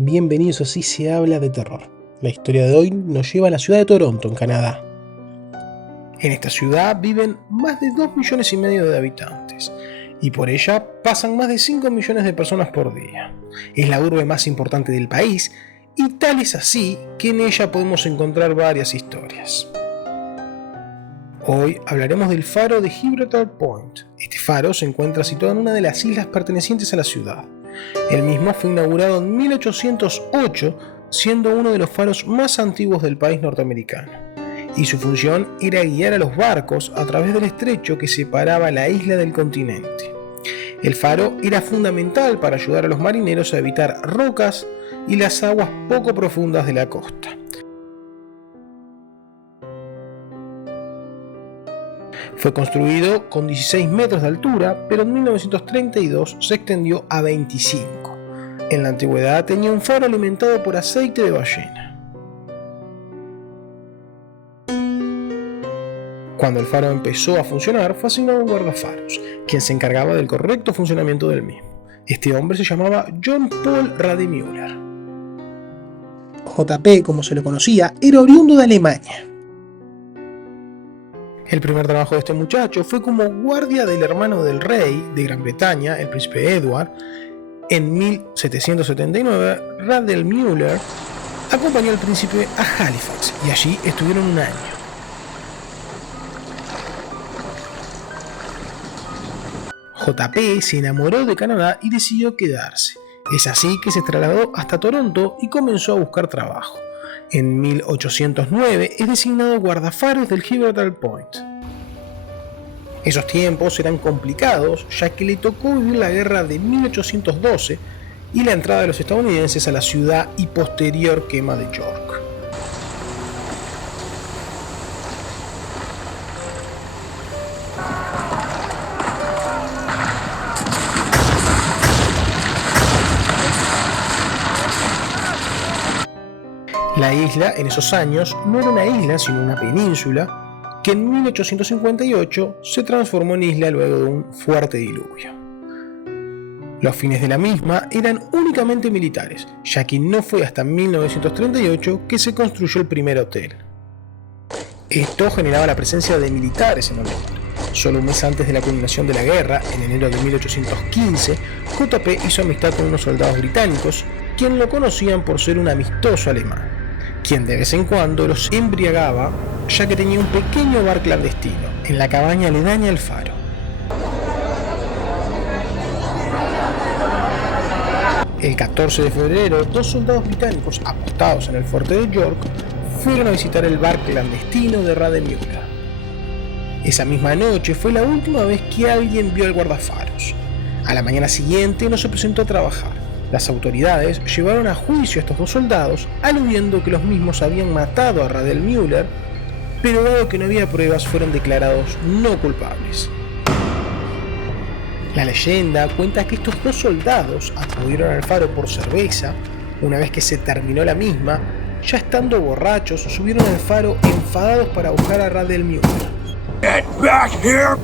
Bienvenidos a Así se habla de terror. La historia de hoy nos lleva a la ciudad de Toronto, en Canadá. En esta ciudad viven más de 2,5 millones de habitantes y por ella pasan más de 5 millones de personas por día. Es la urbe más importante del país y tal es así que en ella podemos encontrar varias historias. Hoy hablaremos del faro de Gibraltar Point. Este faro se encuentra situado en una de las islas pertenecientes a la ciudad. El mismo fue inaugurado en 1808, siendo uno de los faros más antiguos del país norteamericano, y su función era guiar a los barcos a través del estrecho que separaba la isla del continente. El faro era fundamental para ayudar a los marineros a evitar rocas y las aguas poco profundas de la costa. Fue construido con 16 metros de altura, pero en 1932 se extendió a 25. En la antigüedad tenía un faro alimentado por aceite de ballena. Cuando el faro empezó a funcionar, fue asignado un guardafaros, quien se encargaba del correcto funcionamiento del mismo. Este hombre se llamaba John Paul Rademüller. JP, como se lo conocía, era oriundo de Alemania. El primer trabajo de este muchacho fue como guardia del hermano del rey de Gran Bretaña, el príncipe Edward. En 1779, Rademüller acompañó al príncipe a Halifax y allí estuvieron un año. JP se enamoró de Canadá y decidió quedarse. Es así que se trasladó hasta Toronto y comenzó a buscar trabajo. En 1809 es designado guardafaros del Gibraltar Point. Esos tiempos eran complicados, ya que le tocó vivir la guerra de 1812 y la entrada de los estadounidenses a la ciudad y posterior quema de York. La isla en esos años no era una isla sino una península que en 1858 se transformó en isla luego de un fuerte diluvio. Los fines de la misma eran únicamente militares, ya que no fue hasta 1938 que se construyó el primer hotel. Esto generaba la presencia de militares en el lugar. Solo un mes antes de la culminación de la guerra, en enero de 1815, JP hizo amistad con unos soldados británicos, quien lo conocían por ser un amistoso alemán, quien de vez en cuando los embriagaba, ya que tenía un pequeño bar clandestino en la cabaña aledaña al faro. El 14 de febrero, dos soldados británicos apostados en el fuerte de York fueron a visitar el bar clandestino de Rademüller. Esa misma noche fue la última vez que alguien vio al guardafaros. A la mañana siguiente no se presentó a trabajar. Las autoridades llevaron a juicio a estos dos soldados, aludiendo que los mismos habían matado a Rademüller, pero dado que no había pruebas fueron declarados no culpables. La leyenda cuenta que estos dos soldados acudieron al faro por cerveza. Una vez que se terminó la misma, ya estando borrachos, subieron al faro enfadados para buscar a Rademüller. Get back here!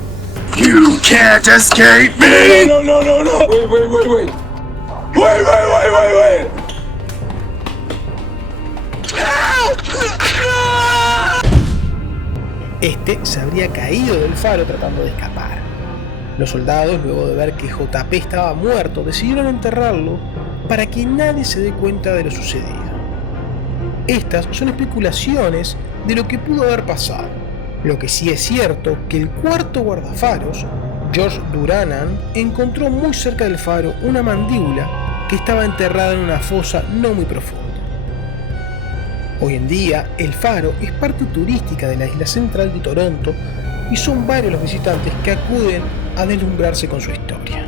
You can't escape me! No! Wait! Wait! Este se habría caído del faro tratando de escapar. Los soldados, luego de ver que JP estaba muerto, decidieron enterrarlo para que nadie se dé cuenta de lo sucedido. Estas son especulaciones de lo que pudo haber pasado. Lo que sí es cierto que el cuarto guardafaros, George Duranan, encontró muy cerca del faro una mandíbula que estaba enterrada en una fosa no muy profunda. Hoy en día, el faro es parte turística de la isla central de Toronto y son varios los visitantes que acuden a deslumbrarse con su historia.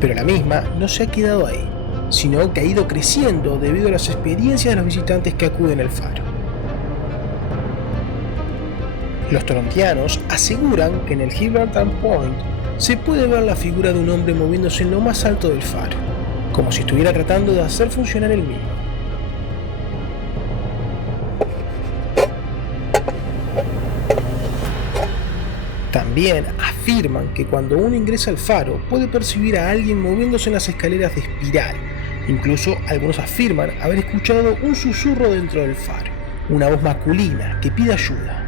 Pero la misma no se ha quedado ahí, sino que ha ido creciendo debido a las experiencias de los visitantes que acuden al faro. Los torontianos aseguran que en el Gibraltar Point se puede ver la figura de un hombre moviéndose en lo más alto del faro, como si estuviera tratando de hacer funcionar el mismo. También afirman que cuando uno ingresa al faro puede percibir a alguien moviéndose en las escaleras de espiral. Incluso algunos afirman haber escuchado un susurro dentro del faro, una voz masculina que pide ayuda.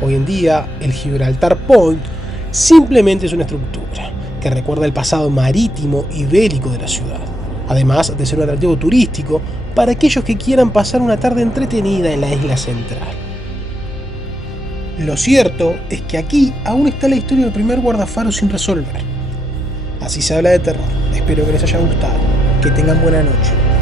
Hoy en día, el Gibraltar Point simplemente es una estructura que recuerda el pasado marítimo y bélico de la ciudad, además de ser un atractivo turístico para aquellos que quieran pasar una tarde entretenida en la isla central. Lo cierto es que aquí aún está la historia del primer guardafaro sin resolver. Así se habla de terror. Espero que les haya gustado. Que tengan buena noche.